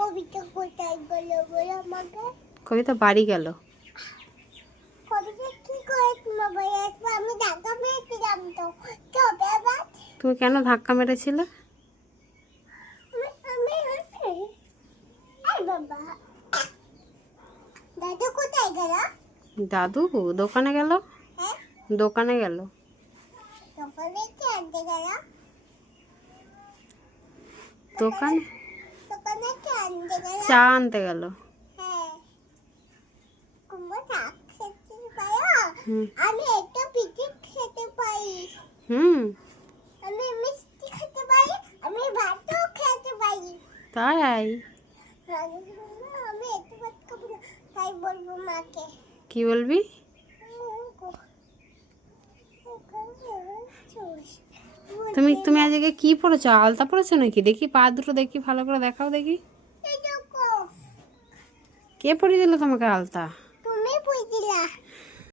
কবিতা কোথায় গেল বলো আমাকে? কবিতা বাড়ি গেল। কবিতা কি করে তোমার বাড়ি আসবে? আমি ধাক্কা মেরেছিলাম তো। কি হবে এবার? তুমি কেন ধাক্কা মেরেছিলে? এই বাবা, দাদু কোথায় গেল? দাদু দোকানে গেল। হ্যাঁ, দোকানে গেল। দোকানে কি আনতে গেল? দোকানে দোকানে কি আনতে গেল? চা আনতে গেল। হ্যাঁ, কুমড়ো শাক খেতে পারো? হুম আমি একটা পিঠে খেতে পারি, হুম আমি মিষ্টি খেতে পারি, আমি ভাতও খেতে পারি। তাই? আমি একটু ভাত খাবো না, তাই বলবো মাকে। কি বলবি? তুমি তুমি আজকে কি পরেছো? আলতা পরেছো নাকি? দেখি পা দুটো দেখি, ভালো করে দেখাও দেখি। এই দেখো, কে পরিয়ে দিল তোমাকে আলতা? তুমি বুঝলা।